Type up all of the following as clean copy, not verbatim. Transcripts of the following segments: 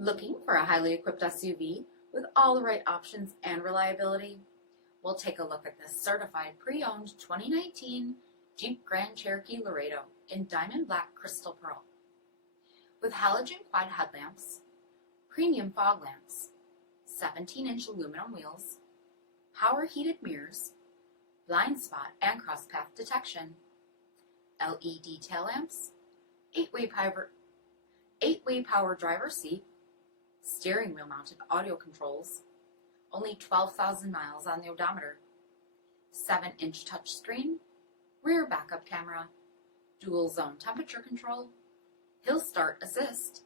Looking for a highly equipped SUV with all the right options and reliability? We'll take a look at this certified pre-owned 2019 Jeep Grand Cherokee Laredo in diamond black crystal pearl. With halogen quad headlamps, premium fog lamps, 17-inch aluminum wheels, power heated mirrors, blind spot and cross path detection, LED tail lamps, 8-way power driver seat, steering wheel mounted audio controls, only 12,000 miles on the odometer, 7-inch touchscreen, rear backup camera, dual zone temperature control, hill start assist,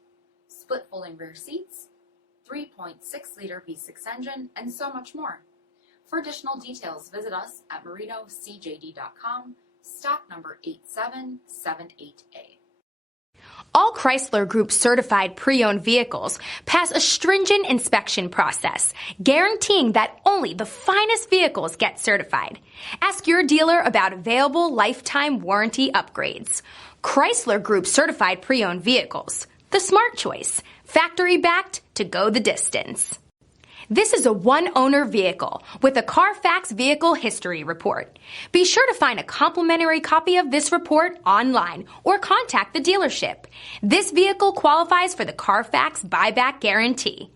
split folding rear seats, 3.6-liter V6 engine, and so much more. For additional details, visit us at marinocjd.com, stock number 8778A. All Chrysler Group certified pre-owned vehicles pass a stringent inspection process, guaranteeing that only the finest vehicles get certified. Ask your dealer about available lifetime warranty upgrades. Chrysler Group certified pre-owned vehicles, the smart choice, factory backed to go the distance. This is a one-owner vehicle with a CARFAX vehicle history report. Be sure to find a complimentary copy of this report online or contact the dealership. This vehicle qualifies for the CARFAX buyback guarantee.